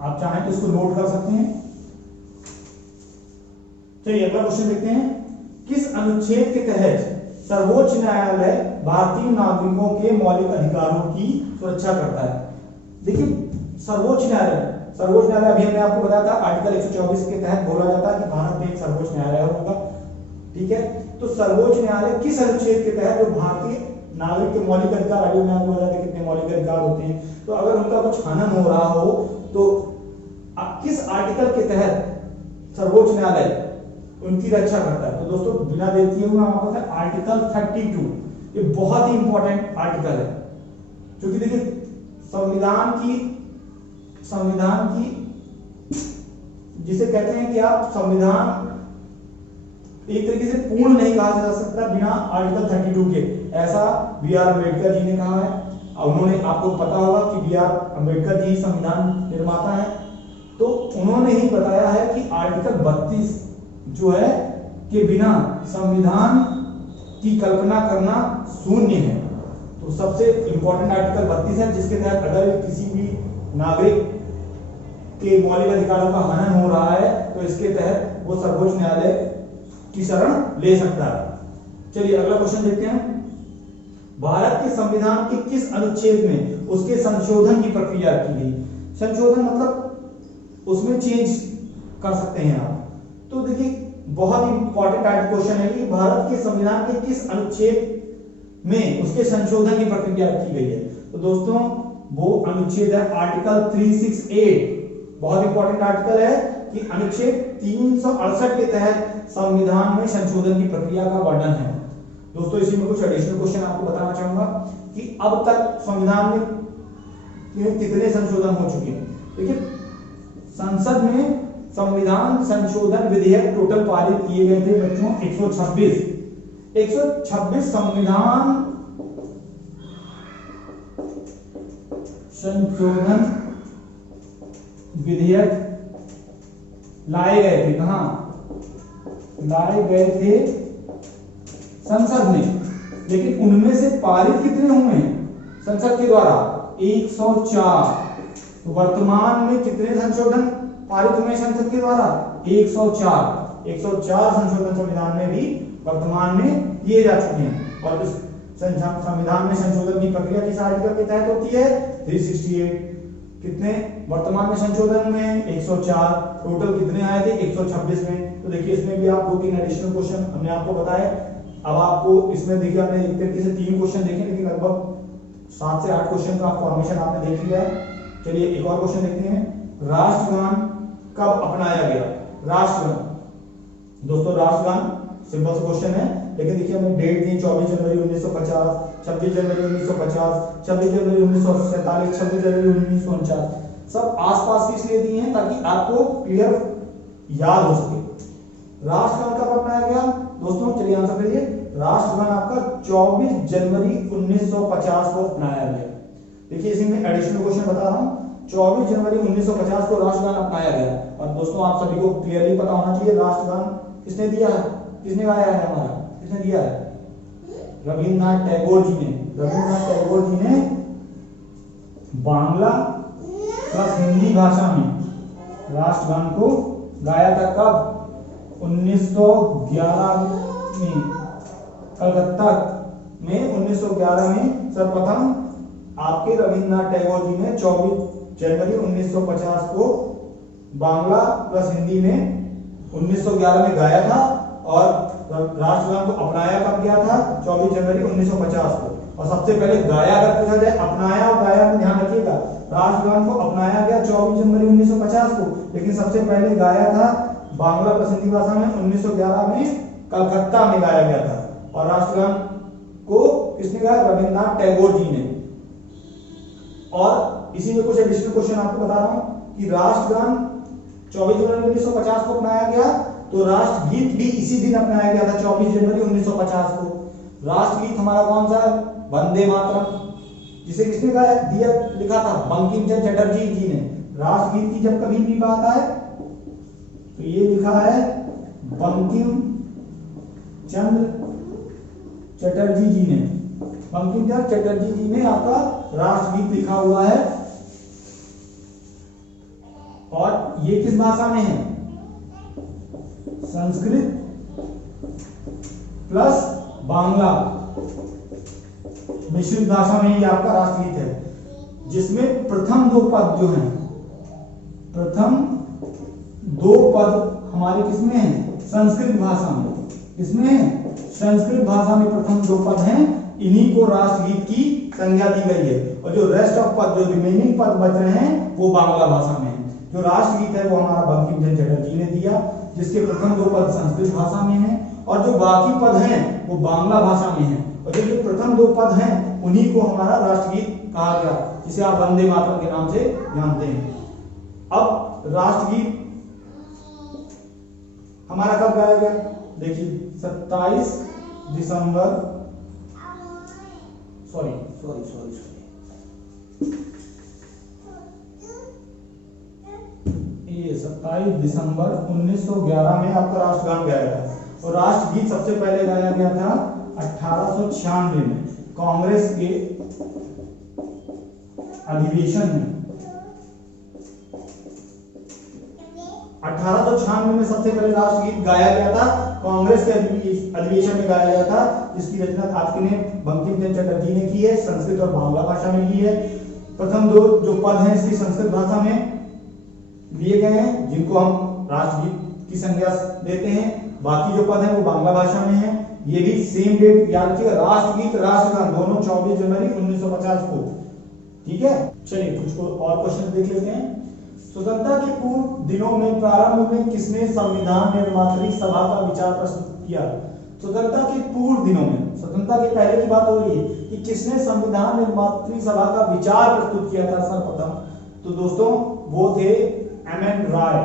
आप चाहें तो इसको नोट कर सकते हैं। चलिए अगला क्वेश्चन देखते हैं। किस अनुच्छेद के तहत सर्वोच्च न्यायालय भारतीय नागरिकों के मौलिक अधिकारों की सुरक्षा करता है? देखिए सर्वोच्च न्यायालय अभी हमने आपको बताया था आर्टिकल 124 के तहत बोला जाता है कि भारत में एक सर्वोच्च न्यायालय होगा। ठीक है, तो सर्वोच्च न्यायालय किस अनुच्छेद के तहत जो भारतीय नागरिक के मौलिक अधिकार, अभी मैं आपको बताया था कितने मौलिक अधिकार होते हैं, तो अगर उनका कुछ हनन हो रहा हो तो किस आर्टिकल के तहत सर्वोच्च न्यायालय उनकी रक्षा करता है? तो दोस्तों बिना देर किए हुए आपको पता है आर्टिकल 32। ये बहुत ही इंपॉर्टेंट आर्टिकल है, क्योंकि देखिए संविधान की जिसे कहते हैं कि आप संविधान एक तरीके से पूर्ण नहीं कहा जा सकता बिना आर्टिकल 32 के, ऐसा बी.आर. अम्बेडकर जी ने कहा है। उन्होंने, आपको पता होगा कि बी.आर. अम्बेडकर जी संविधान निर्माता है, तो उन्होंने ही बताया है कि आर्टिकल 32 जो है के बिना संविधान की कल्पना करना शून्य है। तो सबसे इंपॉर्टेंट आर्टिकल 32 है, जिसके तहत अगर किसी भी नागरिक के मौलिक अधिकारों का हनन हो रहा है तो इसके तहत वो सर्वोच्च न्यायालय की शरण ले सकता है। चलिए अगला क्वेश्चन देखते हैं। भारत के संविधान के किस अनुच्छेद में उसके संशोधन की प्रक्रिया की गई? संशोधन मतलब उसमें चेंज कर सकते हैं आप। तो देखिए बहुत इंपॉर्टेंट क्वेश्चन है कि भारत के संविधान के किस अनुच्छेद में उसके संशोधन की प्रक्रिया की गई है? तो दोस्तों वो अनुच्छेद है आर्टिकल 368। बहुत इंपॉर्टेंट आर्टिकल है कि अनुच्छेद 368 के तहत संविधान में संशोधन की प्रक्रिया का वर्णन है। दोस्तों इसी में कुछ एडिशनल क्वेश्चन आपको बताना चाहूंगा कि अब तक संविधान में कितने संशोधन हो चुके हैं। देखिए संसद में संविधान संशोधन विधेयक टोटल पारित किए गए थे बच्चों 126 संविधान संशोधन विधेयक लाए गए थे। कहां लाए गए थे? संसद में। लेकिन उनमें से पारित कितने हुए हैं संसद के द्वारा? 104। वर्तमान में कितने संशोधन पारित हुए संसद के द्वारा? 104 संशोधन संविधान में भी वर्तमान में किए जा चुके हैं। और इस संविधान में संशोधन की प्रक्रिया किस आर्टिकल के तहत होती है? 368। कितने वर्तमान में संशोधन में? 104। टोटल कितने आए थे? 126 में। तो देखिए इसमें भी आप 2-3 एडिशनल क्वेश्चन हमने आपको बताए। अब आपको इसमें देखिए हमने एक तरीके से 3 क्वेश्चन देखे, लेकिन लगभग 7 से 8 क्वेश्चन का फॉर्मेशन आपने देख लिया है। चलिए एक और क्वेश्चन देखते हैं। राष्ट्रगान कब अपनाया गया? राष्ट्रगान दोस्तों, राष्ट्रगान सिंपल सा क्वेश्चन है, लेकिन देखिए हमने डेट दी 24 जनवरी 1950, 26 जनवरी 1950, 26 जनवरी 1947, 26 जनवरी 1949। सब आसपास की इसलिए दिए हैं ताकि आपको क्लियर याद हो सके। राष्ट्रगान कब अपनाया गया दोस्तों, चलिए आंसर करिए। राष्ट्रगान आपका 24 जनवरी 1950 को अपनाया गया। देखिए इसी में एडिशनल क्वेश्चन बता रहा हूं, 24 जनवरी 1950 को राष्ट्रगान अपनाया गया। और दोस्तों आप सभी को क्लियरली पता होना चाहिए राष्ट्रगान किसने दिया है, किसने गाया है, हमारा किसने दिया है, रविन्द्रनाथ टैगोर जी ने। रविन्द्रनाथ टैगोर जी ने बांग्ला प्लस हिंदी भाषा में राष्ट्रगान को गाया था। कब, 1911 में, कलकत्ता में 1911 में सर्वप्रथम आपके रविन्द्रनाथ टैगोर जी ने 24 जनवरी 1950 को बांग्ला प्लस हिंदी में 1911 में गाया था। और राष्ट्रगान को अपनाया कब गया था, 24 जनवरी 1950 को। और सबसे पहले गाया अगर पूछा जाए, अपनाया और गाया में ध्यान रखिएगा, राष्ट्रगान को अपनाया गया 24 जनवरी 1950 को, लेकिन सबसे पहले गाया था बांग्ला प्लस हिंदी भाषा में 1911 में कलकत्ता में गाया गया था। और राष्ट्रगान को किसने गाया, रविन्द्रनाथ टैगोर जी ने। और इसी में कुछ एडिशनल क्वेश्चन आपको बता रहा हूं कि राष्ट्रगान 24 जनवरी 1950 को अपनाया गया, तो राष्ट्रगीत भी इसी दिन अपनाया गया था 24 जनवरी 1950 को। राष्ट्रगीत हमारा कौन सा है, वंदे मातरम, जिसे किसने गाया दिया लिखा था, बंकिम चंद्र चटर्जी जी ने। राष्ट्रगीत की जब कभी भी बात आए तो ये लिखा है बंकिम चंद्र चटर्जी जी ने। बंकिम चंद्र चटर्जी जी ने आपका राष्ट्रगीत लिखा हुआ है। और ये किस भाषा में है, संस्कृत प्लस बांग्ला मिश्रित भाषा में ये आपका राष्ट्रगीत है, जिसमें प्रथम दो पद जो हैं, प्रथम दो पद हमारे किसमें हैं, संस्कृत भाषा में। इसमें संस्कृत भाषा में प्रथम दो पद हैं, इन्हीं को राष्ट्रगीत की संज्ञा दी गई है। और जो रेस्ट ऑफ पद, जो रिमेनिंग पद बच रहे हैं, वो बांग्ला भाषा में है। जो राष्ट्रगीत है वो हमारा बंकिम चंद्र चटर्जी ने दिया, जिसके प्रथम दो पद संस्कृत भाषा में हैं, और जो बाकी पद हैं वो बांग्ला भाषा में हैं। और जो प्रथम दो पद हैं उन्हीं को हमारा राष्ट्रगीत कहा गया, जिसे आप वंदे मातरम के नाम से जानते हैं। अब राष्ट्रगीत हमारा कब गाया गया, देखिए 27 दिसंबर सॉरी ये 27 दिसंबर 1911 में आपका राष्ट्रगान गाया था। और राष्ट्रगीत सबसे पहले गाया गया था 1896 में कांग्रेस के अधिवेशन में। 1896 में सबसे पहले राष्ट्रगीत गाया गया था, कांग्रेस के अधिवेशन में गाया गया था, जिसकी रचना आपके ने बंकिम चंद्र चटर्जी ने की है, संस्कृत और बांग्ला भाषा में की है। प्रथम दो जो पद हैं इसकी संस्कृत भाषा में लिए गए हैं, जिनको हम राष्ट्रगीत की संज्ञा देते हैं। बाकी जो पद हैं वो बांग्ला भाषा में हैं। ये भी सेम डेट याद रखिएगा, राष्ट्रगीत राष्ट्रगान दोनों 24 जनवरी 1950 को। ठीक है, चलिए कुछ और क्वेश्चन देख लेते हैं। स्वतंत्रता के पूर्व दिनों में प्रारंभ में किसने संविधान निर्मात्री सभा का विचार प्रस्तुत किया। स्वतंत्रता के पूर्व दिनों में, स्वतंत्रता के पहले की बात हो रही है कि किसने संविधान निर्मात्री सभा का विचार प्रस्तुत किया था सर्वप्रथम। तो दोस्तों वो थे एम.एन. राय।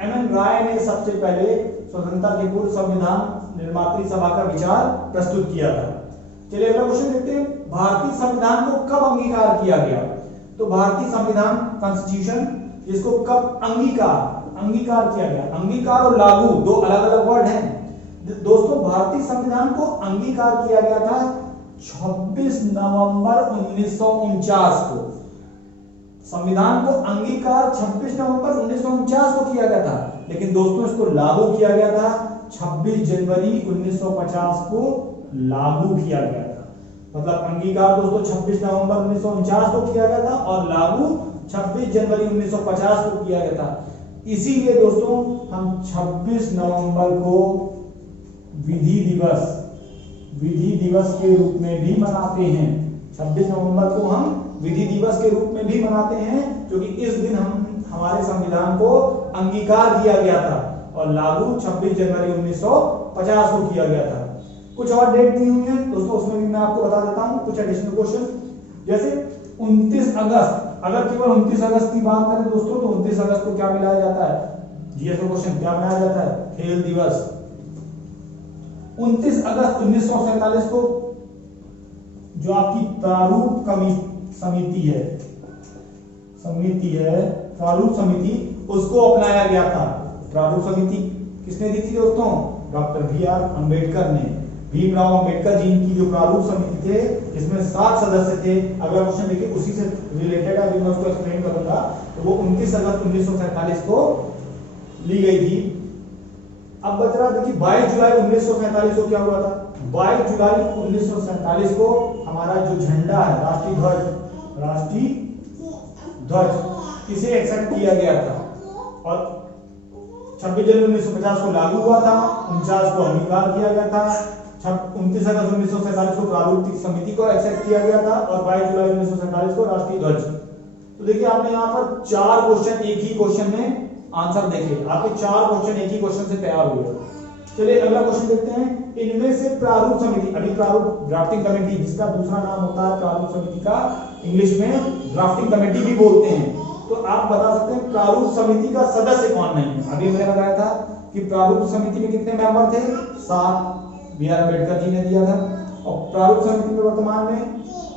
एम.एन. राय ने सबसे पहले स्वतंत्रता के पूर्व संविधान निर्मात्री सभा का विचार प्रस्तुत किया था। चलिए अगला क्वेश्चन देखते हैं, भारतीय संविधान को कब अंगीकार किया गया। तो भारतीय संविधान कॉन्स्टिट्यूशन, जिसको कब अंगीकार किया गया। अंगीकार और लागू दो अलग अलग वर्ड हैं दोस्तों। भारतीय संविधान को अंगीकार किया गया था 26 नवंबर 1949 को। संविधान को अंगीकार 26 नवंबर 1949 को किया गया था, लेकिन दोस्तों इसको लागू किया गया था 26 जनवरी 1950 को लागू किया गया था। मतलब अंगीकार दोस्तों 26 नवंबर 1949 को किया गया था और लागू 26 जनवरी 1950 को किया गया था। इसीलिए दोस्तों हम 26 नवंबर को विधि दिवस के रूप में भी मनाते हैं। 26 नवंबर को हम विधि दिवस के रूप में भी मनाते हैं, क्योंकि इस दिन हमारे संविधान को अंगीकार किया गया था और लागू 26 जनवरी 1950 को किया गया था। कुछ और डेट दी हुई है दोस्तों, उसमें भी मैं आपको बता देता हूं कुछ एडिशनल क्वेश्चन। जैसे 29 अगस्त अगर केवल 29 अगस्त की बात करें दोस्तों तो 29 अगस्त को क्या मिलाया जाता है, जीएस में क्वेश्चन क्या मनाया जाता है, खेल दिवस। 29 अगस्त 1947 को जो आपकी प्रारूप समिति है प्रारूप समिति, उसको अपनाया गया था। प्रारूप समिति किसने दी थी दोस्तों, डॉक्टर बी.आर. अम्बेडकर ने। भीमराव अम्बेडकर जी की जो प्रारूप समिति थे जिसमें 7 सदस्य थे। अगला क्वेश्चन देखिए उसी से रिलेटेड है, अभी मैं उसको एक्सप्लेन करूंगा। तो वो 29 अगस्त 1947 को ली गई थी। अब बच रहा देखिए 22 जुलाई 1947 को क्या हुआ था, 22 जुलाई 1947 को हमारा जो झंडा है राष्ट्रीय ध्वज इसे एक्सेप्ट किया गया था और 26 जनवरी 1950 को लागू हुआ था, 49 को अंगीकार किया गया था, 29 अगस्त 1947 को प्रारूप समिति को एक्सेप्ट किया गया था और 22 जुलाई 1947 को राष्ट्रीय ध्वज। तो देखिए आपने यहाँ पर 4 क्वेश्चन एक ही क्वेश्चन में आंसर देखे, आपके 4 क्वेश्चन एक ही क्वेश्चन से तैयार हुए। चलिए अगला क्वेश्चन देखते हैं। इनमें से प्रारूप समिति, अभी प्रारूप ड्राफ्टिंग कमेटी जिसका दूसरा नाम होता है प्रारूप समिति का, इंग्लिश में ड्राफ्टिंग कमेटी भी बोलते हैं। तो आप बता सकते हैं प्रारूप समिति का सदस्य कौन नहीं है। अभी मैंने बताया था कि प्रारूप समिति में कितने मेंबर थे, 7, बी.आर. अम्बेडकर जी ने दिया था। और प्रारूप समिति में वर्तमान में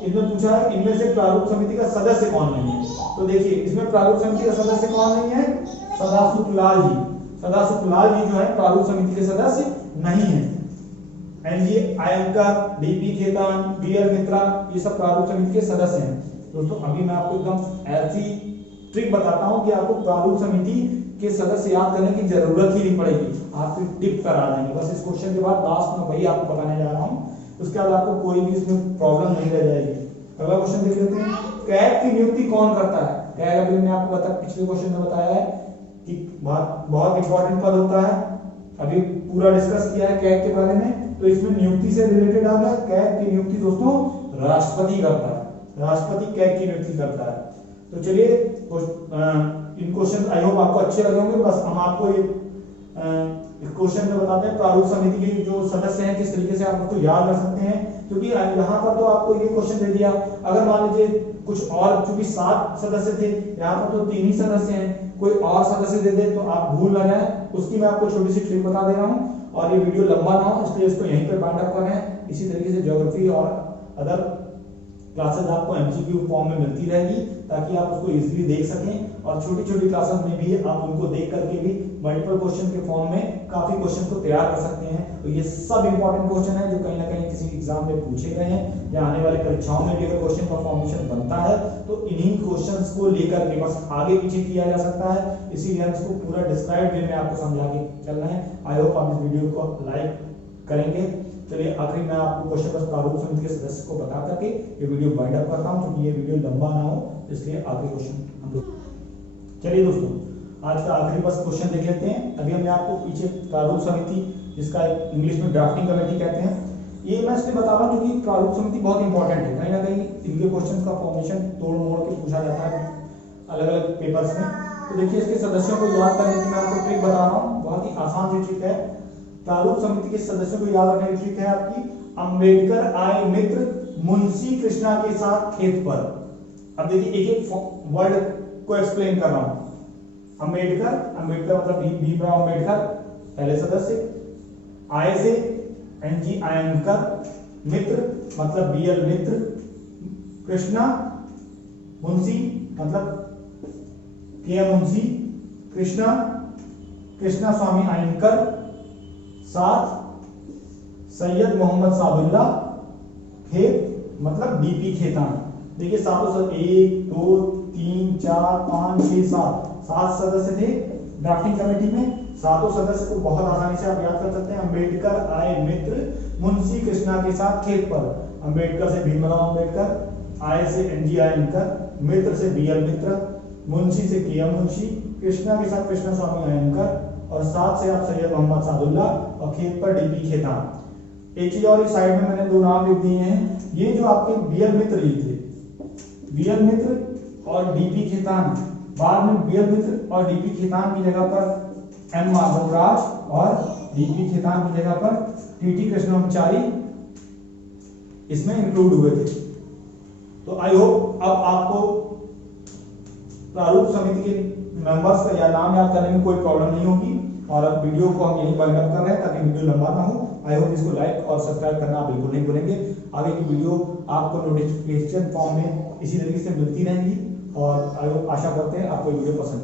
इसमें पूछा है इनमें से प्रारूप समिति का सदस्य कौन नहीं है। तो देखिए इसमें प्रारूप समिति का सदस्य कौन नहीं है, सदाशिवलाल जी। सदाशिवलाल जी जो है प्रारूप समिति के सदस्य नहीं है। N G Ayyangar, D P Khetan, B L. Mitra ये सब प्रारूप समिति के सदस्य हैं। दोस्तों अभी मैं आपको एकदम ऐसी ट्रिक बताता हूं कि आपको प्रारूप समिति के सदस्य याद करने की जरूरत ही नहीं पड़ेगी, आप फिर टिप कर आ जाएंगे। बस इस क्वेश्चन के बाद लास्ट में वही आपको बताने जा रहा हूं, उसके बाद आपको कोई भी इसमें प्रॉब्लम नहीं रह जाएगी। अगला क्वेश्चन देख लेते हैं। कैग की नियुक्ति कौन करता है। कैग अभी मैंने आपको पिछले क्वेश्चन में बताया है कि बहुत इंपॉर्टेंट पद होता है, अभी पूरा डिस्कस किया है कैग के बारे में। तो इसमें नियुक्ति से रिलेटेड आ गया। कैग की नियुक्ति दोस्तों राष्ट्रपति करता है, राष्ट्रपति कैग की नियुक्ति करता है। तो चलिए इन क्वेश्चन आई होप आपको अच्छे लगे होंगे। बस हम आपको ये क्वेश्चन में बताते हैं प्रारूप समिति के जो सदस्य हैं किस तरीके से आप उसको याद कर सकते हैं, क्योंकि यहाँ पर तो आपको ये क्वेश्चन दे दिया। अगर मान लीजिए कुछ और, चूंकि 7 सदस्य थे, यहाँ पर तो 3 ही सदस्य हैं, कोई और सदस्य दे दे तो आप भूल ना जाए, उसकी मैं आपको छोटी सी ट्रिक बता दे रहा हूँ। और ये वीडियो लंबा ना हो इसलिए इसको यहीं पर बाइंड अप कर रहे हैं। इसी तरीके से ज्योग्राफी और अदर क्लासेस आपको एमसीक्यू फॉर्म में मिलती रहेगी ताकि आप उसको इजीली देख सकें। और छोटी छोटी क्लासेस में भी आप उनको देख करके भी मल्टीपल क्वेश्चन के फॉर्म में काफी क्वेश्चन को तैयार कर सकते हैं। तो ये सब इंपॉर्टेंट क्वेश्चन है जो कहीं ना कहीं किसी एग्जाम में पूछे गए हैं या आने वाले परीक्षाओं में भी अगर क्वेश्चन का फॉर्मेशन बनता है तो इन्हीं क्वेश्चंस को लेकर के बस आगे पीछे किया जा सकता है। इसीलिए हम इसको पूरा डिस्क्राइब वे में आपको समझा के चल रहे हैं। आई होप आप इस वीडियो को लाइक करेंगे। चलिए आखिरी मैं आपको क्वेश्चन बस प्रारूप समिति के सदस्य को बता करके ये वीडियो वाइंड अप करता हूं, क्योंकि ये वीडियो लंबा ना हो इसलिए आखिरी क्वेश्चन हम लोग। चलिए दोस्तों आज का आखिरी बस क्वेश्चन देख लेते हैं। अभी हमने आपको पीछे प्रारूप समिति जिसका इंग्लिश में ड्राफ्टिंग कमेटी कहते हैं, ये मैं इसलिए बता रहा हूँ क्योंकि प्रारूप समिति बहुत इंपॉर्टेंट है। कहीं ना कहीं इनके क्वेश्चन का फॉर्मेशन तोड़ मोड़ के पूछा जाता है अलग अलग पेपर्स में। तो देखिए इसके सदस्यों को याद करने की मैं आपको ट्रिक बता रहा हूँ, बहुत ही आसान सी ट्रिक है। प्रारूप समिति के सदस्यों को याद रखने की ट्रिक है आपकी, अम्बेडकर आए मित्र मुंशी कृष्णा के साथ खेत पर। अब देखिए एक एक वर्ड को एक्सप्लेन कर रहा हूं। अम्बेडकर, अम्बेडकर मतलब भीमराव अम्बेडकर पहले सदस्य, आय से एनजी आयंकर, मित्र मतलब बीएल मित्र, कृष्णा मुंशी मतलब के मुंशी, कृष्णा कृष्णा स्वामी आयंकर, साथ सैयद मोहम्मद सादुल्ला, खेत मतलब डीपी खेतान। देखिए सातों 1 2 3 4 5 6 7 सदस्य थे ड्राफ्टिंग कमेटी में। सातों सदस्य को बहुत आसानी से आप याद कर सकते हैं। अम्बेडकर आए मित्र मुंशी कृष्णा के साथ खेत पर। अम्बेडकर से भीमराव अम्बेडकर, आय से एनजी आयंकर, मित्र से बीएल मित्र, मुंशी से के मुंशी, कृष्णा के साथ कृष्णा स्वामी आयंकर और साथ से आप सैयद मोहम्मद सादुल्ला और खेत पर डीपी खेतान। एक चीज और इस साइड में मैंने 2 नाम लिख दिए हैं। ये जो आपके बीएल मित्र ये थे, बीएल मित्र और डीपी खेतान, बाद में बीएल मित्र और डीपी खेतान की जगह पर एम माधवराज और डीपी खेतान की जगह पर टीटी कृष्णमाचारी इसमें इंक्लूड हुए थे। तो आई होप अब आपको प्रारूप समिति के मेंबर्स का या नाम याद करने में कोई प्रॉब्लम नहीं होगी। और अब वीडियो को हम यहीं वाइंड अप कर रहे हैं ताकि वीडियो लंबा ना हो। आई होप इसको लाइक और सब्सक्राइब करना बिल्कुल नहीं भूलेंगे। आगे की वीडियो आपको नोटिफिकेशन फॉर्म में इसी तरीके से मिलती रहेंगी और आशा करते हैं आपको वीडियो पसंद